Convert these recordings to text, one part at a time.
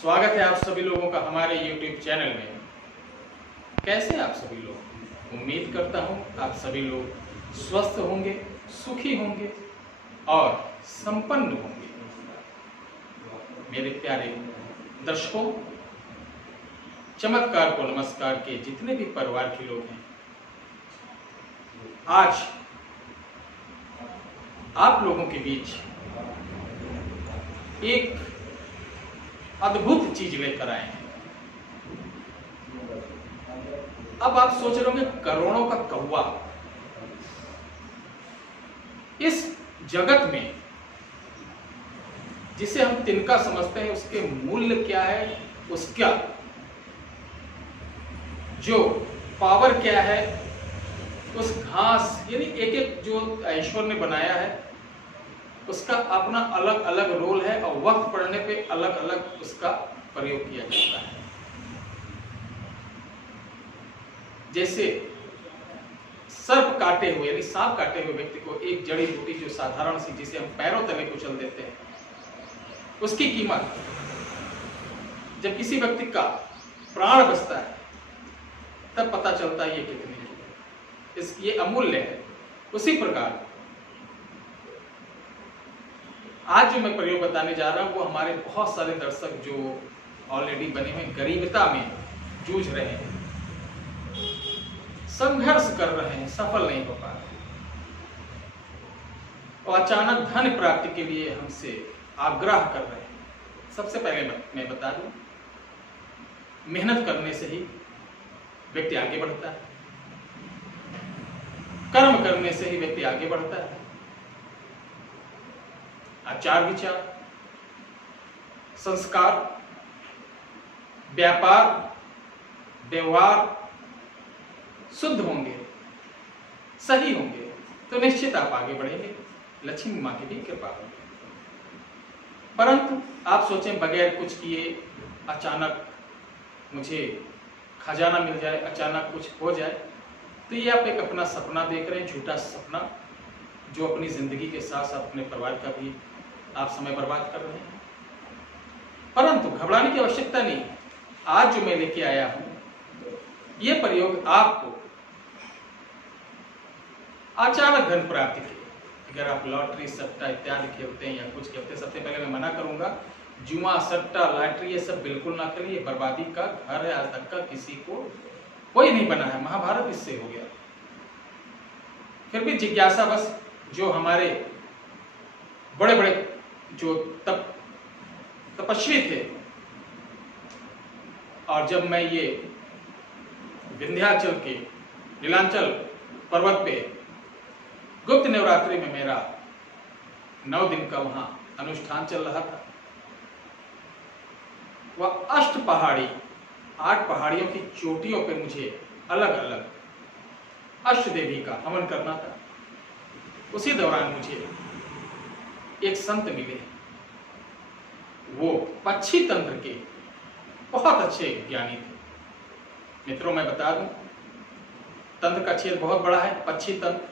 स्वागत है आप सभी लोगों का हमारे YouTube चैनल में। कैसे आप सभी लोग? उम्मीद करता हूँ आप सभी लोग स्वस्थ होंगे, सुखी होंगे और संपन्न होंगे। मेरे प्यारे दर्शकों, चमत्कार को नमस्कार के जितने भी परिवार के लोग हैं, आज आप लोगों के बीच एक अद्भुत चीज लेकर आए हैं। अब आप सोच रहे होंगे करोड़ों का कौवा, इस जगत में जिसे हम तिनका समझते हैं उसके मूल्य क्या है, उसका जो पावर क्या है, उस घास यानी एक एक जो ईश्वर ने बनाया है उसका अपना अलग अलग रोल है और वक्त पड़ने पे अलग अलग उसका प्रयोग किया जाता है। जैसे सर्प काटे हुए यानी सांप काटे हुए व्यक्ति को एक जड़ी बूटी जो साधारण सी जिसे हम पैरों तले कुचल देते हैं, उसकी कीमत जब किसी व्यक्ति का प्राण बचता है तब पता चलता है ये कितने की, ये अमूल्य है। उसी प्रकार आज जो मैं प्रयोग बताने जा रहा हूं वो हमारे बहुत सारे दर्शक जो ऑलरेडी बने हुए गरीबता में जूझ रहे हैं, संघर्ष कर रहे हैं, सफल नहीं हो पा रहे और अचानक धन प्राप्ति के लिए हमसे आग्रह कर रहे हैं। सबसे पहले मैं बता दूं, मेहनत करने से ही व्यक्ति आगे बढ़ता है, कर्म करने से ही व्यक्ति आगे बढ़ता है। आचार विचार, संस्कार, व्यापार, व्यवहार शुद्ध होंगे, सही होंगे तो निश्चित आप आगे बढ़ेंगे, लक्ष्मी मां की भी कृपा होगी। परंतु आप सोचें बगैर कुछ किए अचानक मुझे खजाना मिल जाए, अचानक कुछ हो जाए, तो ये आप एक अपना सपना देख रहे हैं, झूठा सपना, जो अपनी जिंदगी के साथ साथ अपने परिवार का भी आप समय बर्बाद कर रहे हैं। परंतु घबराने की आवश्यकता नहीं। आज जो मैं लेके आया हूं ये प्रयोग आपको अचानक धन प्राप्ति के, अगर आप लॉटरी सट्टा इत्यादि खेलते हैं या कुछ खेलते हैं, सबसे पहले मैं मना करूंगा जुआ सट्टा लॉटरी ये सब बिल्कुल ना करिए। बर्बादी का घर है, आज तक का किसी को कोई नहीं बना है, महाभारत इससे हो गया। फिर भी जिज्ञासा बस जो हमारे बड़े बड़े जो तपस्वी थे, और जब मैं ये विंध्याचल के नीलांचल पर्वत पे गुप्त नवरात्रि में मेरा 9 दिन का वहां अनुष्ठान चल रहा था, वह 8 पहाड़ियों की चोटियों पे मुझे अलग अलग अष्ट देवी का हवन करना था। उसी दौरान मुझे एक संत मिले, वो पक्षी तंत्र के बहुत अच्छे ज्ञानी थे। मित्रों मैं बता दूं, तंत्र का क्षेत्र बहुत बड़ा है, पक्षी तंत्र,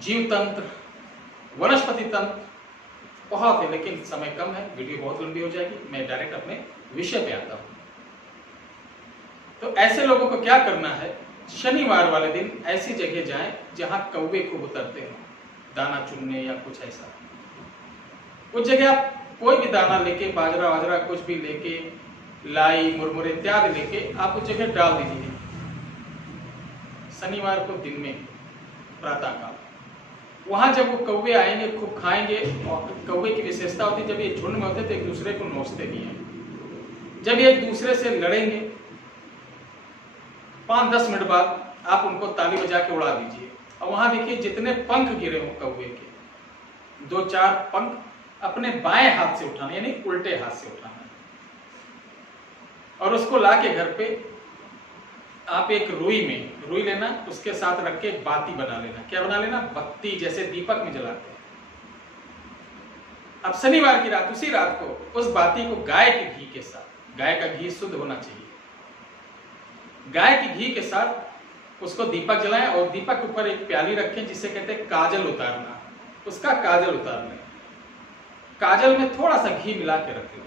जीव तंत्र, वनस्पति तंत्र बहुत है, लेकिन समय कम है, वीडियो बहुत लंबी हो जाएगी, मैं डायरेक्ट अपने विषय पे आता हूं। तो ऐसे लोगों को क्या करना है, शनिवार वाले दिन ऐसी जगह जाएं जहां कौवे खूब उतरते हो, दाना चुनने या कुछ ऐसा। उस जगह आप कोई भी दाना लेके, बाजरा वाजरा कुछ भी लेके, लाई मुरमुरे इत्यादि लेके आप उस जगह डाल दीजिए। शनिवार को दिन में प्रातः काल वहां जब वो कौवे आएंगे खूब खाएंगे, और कौवे की विशेषता होती है जब ये झुंड में होते तो एक दूसरे को नोचते भी हैं। जब ये एक दूसरे से लड़ेंगे 5-10 मिनट बाद आप उनको ताली बजा के उड़ा दीजिए, और वहां देखिए जितने पंख गिरे हो कौवे के, 2-4 पंख अपने बाएं हाथ से उठाना, यानी उल्टे हाथ से उठाना, और उसको ला के घर पे आप एक रुई लेना, उसके साथ रख के एक बाती बना लेना। क्या बना लेना? बत्ती, जैसे दीपक में जलाते हैं। अब शनिवार की रात, उसी रात को उस बाती को गाय के घी के साथ, गाय का घी शुद्ध होना चाहिए, गाय के घी के साथ उसको दीपक जलाएं, और दीपक के ऊपर एक प्याली रखें जिसे कहते हैं काजल उतारना, उसका काजल उतार लें। काजल में थोड़ा सा घी मिला के रख लें,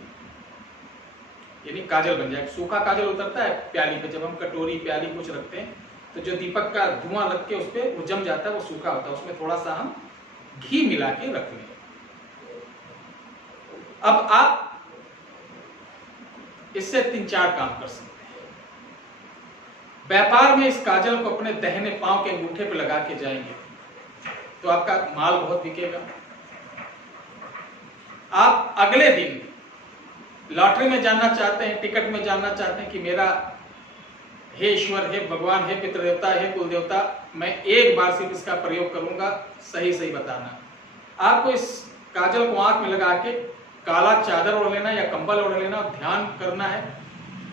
यानी काजल बन जाए। सूखा काजल उतरता है प्याली पे, जब हम कटोरी प्याली कुछ रखते हैं तो जो दीपक का धुआं लग के उस पर वो जम जाता है, वो सूखा होता है, उसमें थोड़ा सा हम घी मिला के रख लें। अब आप इससे 3-4 काम कर सकते हैं। व्यापार में इस काजल को अपने दाहिने पांव के अंगूठे पे लगा के जाएंगे तो आपका माल बहुत बिकेगा। आप अगले दिन लॉटरी में जानना चाहते हैं, टिकट में जानना चाहते हैं कि मेरा हे ईश्वर, हे भगवान, हे पितृदेवता, हे कुल देवता, मैं एक बार सिर्फ इसका प्रयोग करूंगा, सही सही बताना। आपको इस काजल को आंख में लगा के काला चादर ओढ़ लेना या कंबल ओढ़ लेना, ध्यान करना है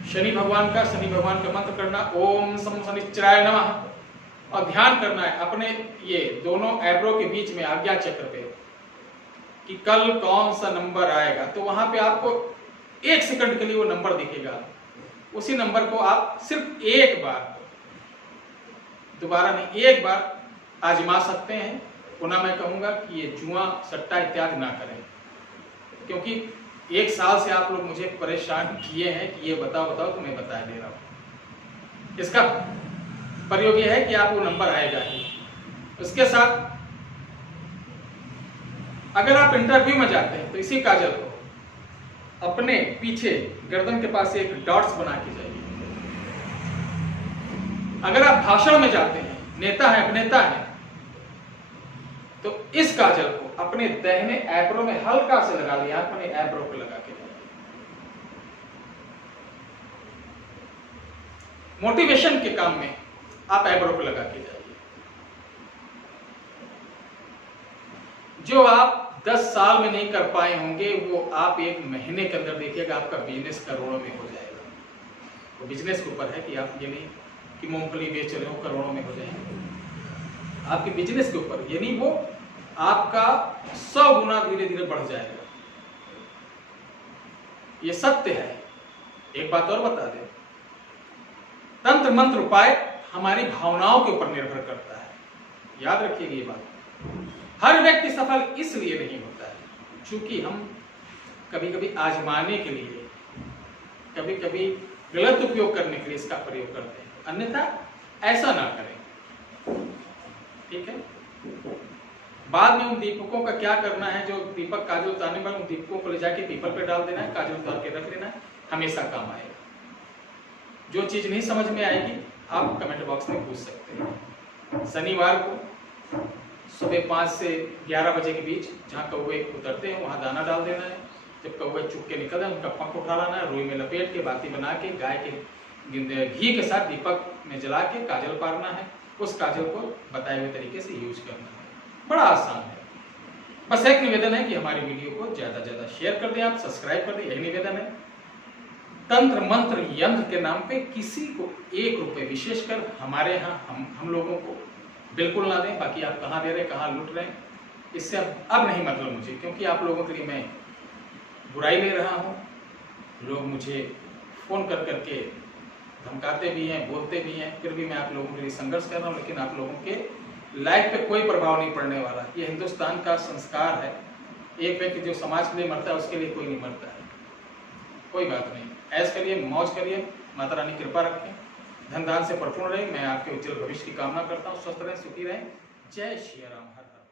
शनि भगवान का मंत्र करना, ओम सम शनिश्चराय नमः, और ध्यान करना है अपने ये दोनों एब्रो के बीच में आज्ञा चक्र पे कि कल कौन सा नंबर आएगा। तो वहां पे आपको 1 सेकंड के लिए वो नंबर दिखेगा, उसी नंबर को आप सिर्फ एक बार, दोबारा नहीं, एक बार आजमा सकते हैं। पुनः मैं कहूंगा कि ये जुआ सट्टा इत्यादि ना करें, क्योंकि 1 साल से आप लोग मुझे परेशान किए हैं कि ये बताओ तो मैं बता दे रहा हूं। इसका प्रयोग यह है कि आप वो नंबर आएगा ही। उसके साथ अगर आप इंटरव्यू में जाते हैं तो इसी काजल को अपने पीछे गर्दन के पास एक डॉट्स बना के जाइए। अगर आप भाषण में जाते हैं, नेता है, अभिनेता है, तो इस काजल को अपने दाहिने एब्रो में हल्का से लगा लिया, अपने एब्रो को लगा के जाइए। मोटिवेशन के काम में आप एब्रो को लगा के जाइए। जो आप 10 साल में नहीं कर पाए होंगे वो आप 1 महीने के अंदर देखिएगा, आपका बिजनेस करोड़ों में हो जाएगा। वो बिजनेस के ऊपर है कि आप ये नहीं कि मूंगफली बेच रहे हो करोड़ों में हो जाएंगे, आपके बिजनेस के ऊपर, यानी वो आपका 100 गुना धीरे धीरे बढ़ जाएगा। ये सत्य है। एक बात और बता दें, तंत्र मंत्र उपाय हमारी भावनाओं के ऊपर निर्भर करता है, याद रखिएगा ये बात। हर व्यक्ति सफल इसलिए नहीं होता है क्योंकि हम कभी कभी आजमाने के लिए, कभी कभी गलत उपयोग करने के लिए इसका प्रयोग करते हैं, अन्यथा ऐसा ना करें, ठीक है। बाद में उन दीपकों का क्या करना है, जो दीपक काजल उतारने पर उन दीपकों को ले जाके पीपल पे डाल देना है, काजल उतार के रख लेना है, हमेशा काम आएगा। जो चीज नहीं समझ में आएगी आप कमेंट बॉक्स में पूछ सकते हैं। शनिवार को सुबह 5 से 11 बजे के बीच जहाँ कौवे उतरते हैं वहाँ दाना डाल देना है। जब कौवे चुग के निकल जाए उनका पंख उठा लाना है, रुई में लपेट के बाती बना के गाय के घी के साथ दीपक में जला के काजल पारना है। उस काजल को बताए हुए तरीके से यूज करना है, बड़ा आसान है। बस एक निवेदन है कि हमारी वीडियो को ज्यादा से ज्यादा शेयर कर दें, आप सब्सक्राइब कर दें, यही निवेदन है। तंत्र मंत्र यंत्र के नाम पे किसी को 1 रुपए विशेषकर हमारे यहाँ हम लोगों को बिल्कुल ना दें। बाकी आप कहाँ दे रहे हैं, कहाँ लूट रहे हैं, इससे अब नहीं मतलब मुझे, क्योंकि आप लोगों के लिए मैं बुराई ले रहा हूँ। लोग मुझे फ़ोन कर करके धमकाते भी हैं, बोलते भी हैं, फिर भी मैं आप लोगों के लिए संघर्ष कर रहा हूँ, लेकिन आप लोगों के लाइफ पे कोई प्रभाव नहीं पड़ने वाला। ये हिंदुस्तान का संस्कार है, एक व्यक्ति जो समाज के लिए मरता है उसके लिए कोई नहीं मरता है। कोई बात नहीं, ऐश करिए, मौज करिए, माता रानी कृपा रखें, धन दान से परिपूर्ण रहे। मैं आपके उज्जवल भविष्य की कामना करता हूँ। स्वस्थ रहें, सुखी रहें। जय श्री राम। हर हर।